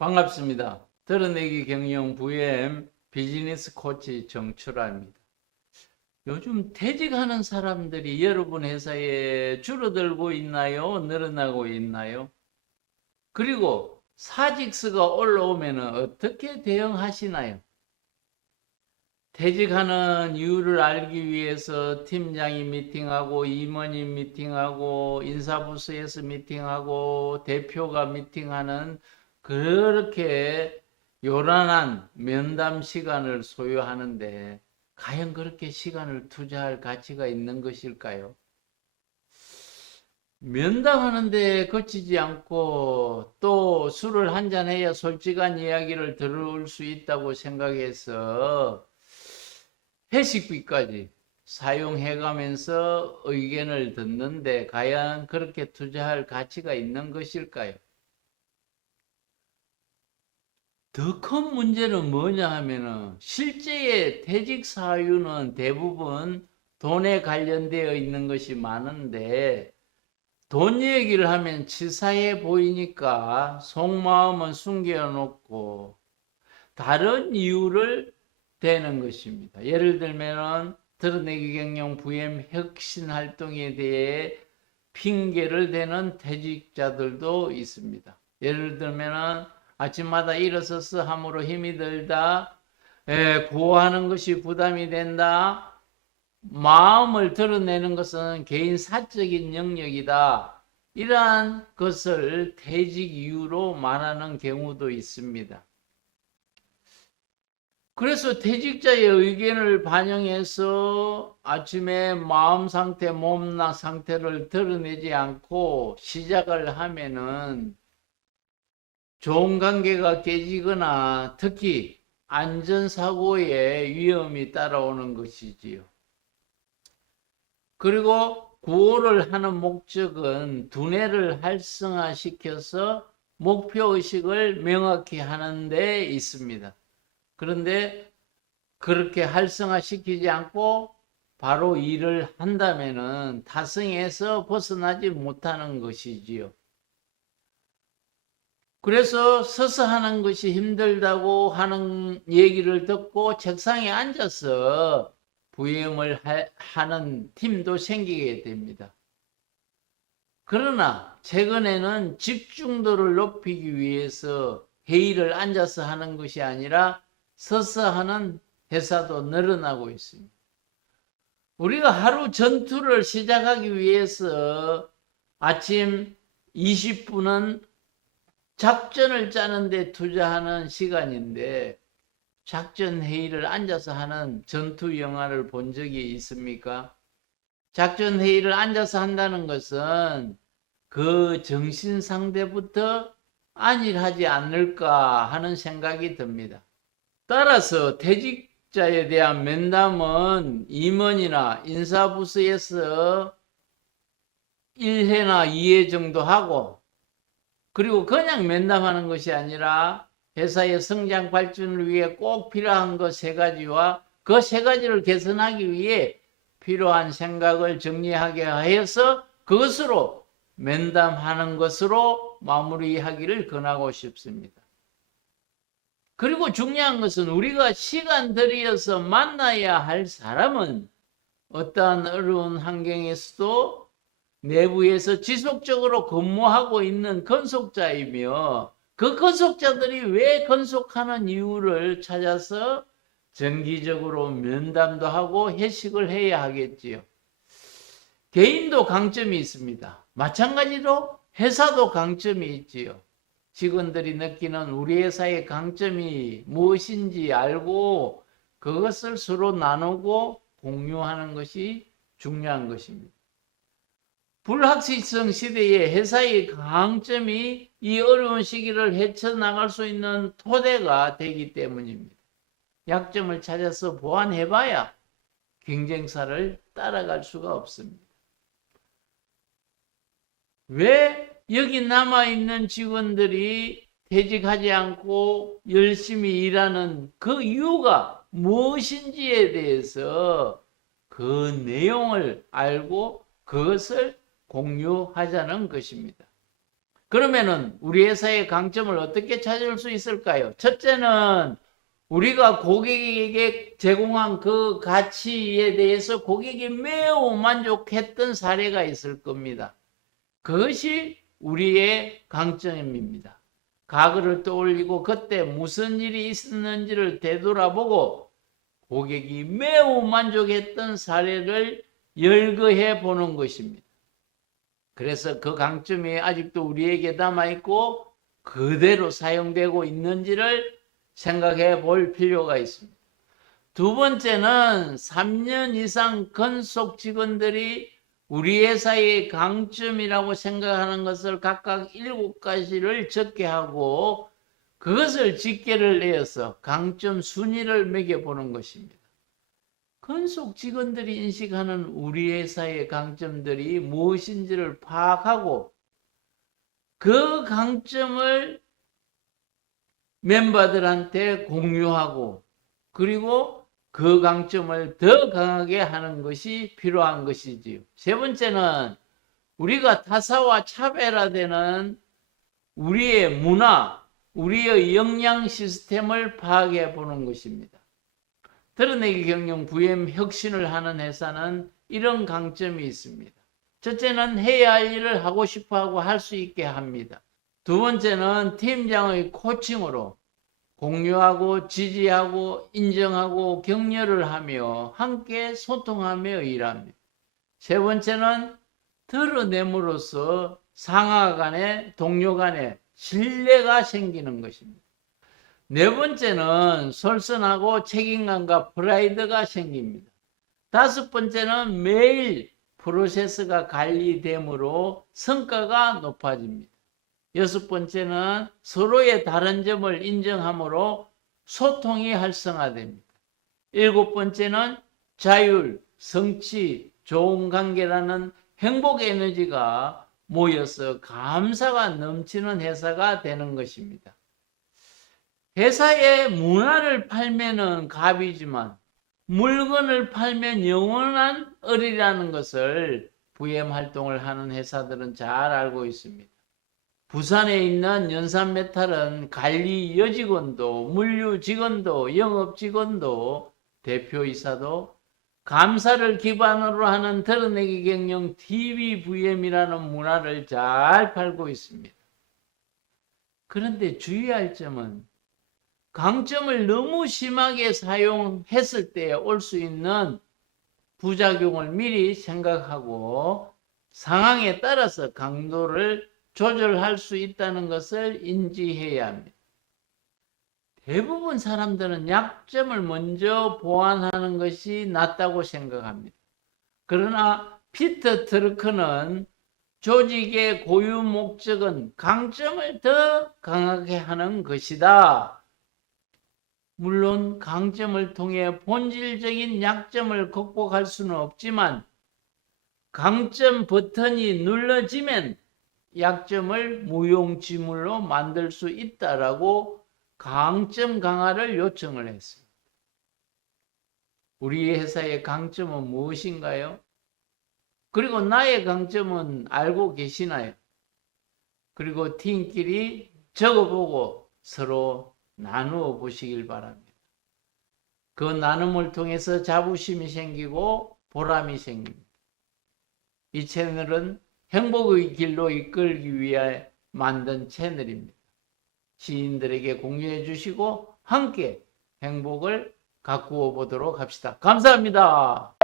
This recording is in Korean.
반갑습니다. 드러내기 경영 VM 비즈니스 코치 정출아입니다. 요즘 퇴직하는 사람들이 여러분 회사에 줄어들고 있나요? 늘어나고 있나요? 그리고 사직서가 올라오면 어떻게 대응하시나요? 퇴직하는 이유를 알기 위해서 팀장이 미팅하고 임원이 미팅하고 인사부서에서 미팅하고 대표가 미팅하는 그렇게 요란한 면담 시간을 소요하는데 과연 그렇게 시간을 투자할 가치가 있는 것일까요? 면담하는데 거치지 않고 또 술을 한잔 해야 솔직한 이야기를 들을 수 있다고 생각해서 회식비까지 사용해가면서 의견을 듣는데 과연 그렇게 투자할 가치가 있는 것일까요? 더 큰 문제는 뭐냐 하면은 실제의 퇴직 사유는 대부분 돈에 관련되어 있는 것이 많은데 돈 얘기를 하면 치사해 보이니까 속마음은 숨겨놓고 다른 이유를 대는 것입니다. 예를 들면은 드러내기 경영 VM 혁신 활동에 대해 핑계를 대는 퇴직자들도 있습니다. 예를 들면은 아침마다 일어서서 함으로 힘이 들다, 구호하는 것이 부담이 된다, 마음을 드러내는 것은 개인 사적인 영역이다. 이러한 것을 퇴직 이유로 말하는 경우도 있습니다. 그래서 퇴직자의 의견을 반영해서 아침에 마음 상태, 몸 상태를 드러내지 않고 시작을 하면은 좋은 관계가 깨지거나 특히 안전사고의 위험이 따라오는 것이지요. 그리고 구호를 하는 목적은 두뇌를 활성화시켜서 목표의식을 명확히 하는 데 있습니다. 그런데 그렇게 활성화시키지 않고 바로 일을 한다면은 타성에서 벗어나지 못하는 것이지요. 그래서 서서 하는 것이 힘들다고 하는 얘기를 듣고 책상에 앉아서 VM을 하는 팀도 생기게 됩니다. 그러나 최근에는 집중도를 높이기 위해서 회의를 앉아서 하는 것이 아니라 서서 하는 회사도 늘어나고 있습니다. 우리가 하루 전투를 시작하기 위해서 아침 20분은 작전을 짜는 데 투자하는 시간인데 작전 회의를 앉아서 하는 전투 영화를 본 적이 있습니까? 작전 회의를 앉아서 한다는 것은 그 정신 상태부터 안일하지 않을까 하는 생각이 듭니다. 따라서 퇴직자에 대한 면담은 임원이나 인사부서에서 1회나 2회 정도 하고 그리고 그냥 면담하는 것이 아니라 회사의 성장 발전을 위해 꼭 필요한 것 세 가지와 그 세 가지를 개선하기 위해 필요한 생각을 정리하게 하여서 그것으로 면담하는 것으로 마무리하기를 권하고 싶습니다. 그리고 중요한 것은 우리가 시간 들여서 만나야 할 사람은 어떠한 어려운 환경에서도 내부에서 지속적으로 근무하고 있는 건속자이며 그 건속자들이 왜 건속하는 이유를 찾아서 정기적으로 면담도 하고 회식을 해야 하겠지요. 개인도 강점이 있습니다. 마찬가지로 회사도 강점이 있지요. 직원들이 느끼는 우리 회사의 강점이 무엇인지 알고 그것을 서로 나누고 공유하는 것이 중요한 것입니다. 불확실성 시대에 회사의 강점이 이 어려운 시기를 헤쳐나갈 수 있는 토대가 되기 때문입니다. 약점을 찾아서 보완해봐야 경쟁사를 따라갈 수가 없습니다. 왜 여기 남아있는 직원들이 퇴직하지 않고 열심히 일하는 그 이유가 무엇인지에 대해서 그 내용을 알고 그것을 공유하자는 것입니다. 그러면은 우리 회사의 강점을 어떻게 찾을 수 있을까요? 첫째는 우리가 고객에게 제공한 그 가치에 대해서 고객이 매우 만족했던 사례가 있을 겁니다. 그것이 우리의 강점입니다. 과거를 떠올리고 그때 무슨 일이 있었는지를 되돌아보고 고객이 매우 만족했던 사례를 열거해 보는 것입니다. 그래서 그 강점이 아직도 우리에게 남아있고 그대로 사용되고 있는지를 생각해 볼 필요가 있습니다. 두 번째는 3년 이상 근속 직원들이 우리 회사의 강점이라고 생각하는 것을 각각 7가지를 적게 하고 그것을 집계를 내어서 강점 순위를 매겨보는 것입니다. 근속 직원들이 인식하는 우리 회사의 강점들이 무엇인지를 파악하고 그 강점을 멤버들한테 공유하고 그리고 그 강점을 더 강하게 하는 것이 필요한 것이지요. 세 번째는 우리가 타사와 차별화되는 우리의 문화, 우리의 역량 시스템을 파악해 보는 것입니다. 드러내기 경영 VM 혁신을 하는 회사는 이런 강점이 있습니다. 첫째는 해야 할 일을 하고 싶어하고 할 수 있게 합니다. 두 번째는 팀장의 코칭으로 공유하고 지지하고 인정하고 격려를 하며 함께 소통하며 일합니다. 세 번째는 드러냄으로써 상하 간에 동료 간에 신뢰가 생기는 것입니다. 네 번째는 솔선하고 책임감과 프라이드가 생깁니다. 다섯 번째는 매일 프로세스가 관리되므로 성과가 높아집니다. 여섯 번째는 서로의 다른 점을 인정함으로 소통이 활성화됩니다. 일곱 번째는 자율, 성취, 좋은 관계라는 행복 에너지가 모여서 감사가 넘치는 회사가 되는 것입니다. 회사의 문화를 팔면은 값이지만 물건을 팔면 영원한 을이라는 것을 VM 활동을 하는 회사들은 잘 알고 있습니다. 부산에 있는 연산메탈은 관리 여직원도 물류 직원도 영업 직원도 대표이사도 감사를 기반으로 하는 드러내기 경영 TVVM이라는 문화를 잘 팔고 있습니다. 그런데 주의할 점은 강점을 너무 심하게 사용했을 때 올 수 있는 부작용을 미리 생각하고 상황에 따라서 강도를 조절할 수 있다는 것을 인지해야 합니다. 대부분 사람들은 약점을 먼저 보완하는 것이 낫다고 생각합니다. 그러나 피터 트루커는 조직의 고유 목적은 강점을 더 강하게 하는 것이다. 물론 강점을 통해 본질적인 약점을 극복할 수는 없지만 강점 버튼이 눌러지면 약점을 무용지물로 만들 수 있다라고 강점 강화를 요청을 했습니다. 우리 회사의 강점은 무엇인가요? 그리고 나의 강점은 알고 계시나요? 그리고 팀끼리 적어보고 서로 나누어 보시길 바랍니다. 그 나눔을 통해서 자부심이 생기고 보람이 생깁니다. 이 채널은 행복의 길로 이끌기 위해 만든 채널입니다. 지인들에게 공유해 주시고 함께 행복을 가꾸어 보도록 합시다. 감사합니다.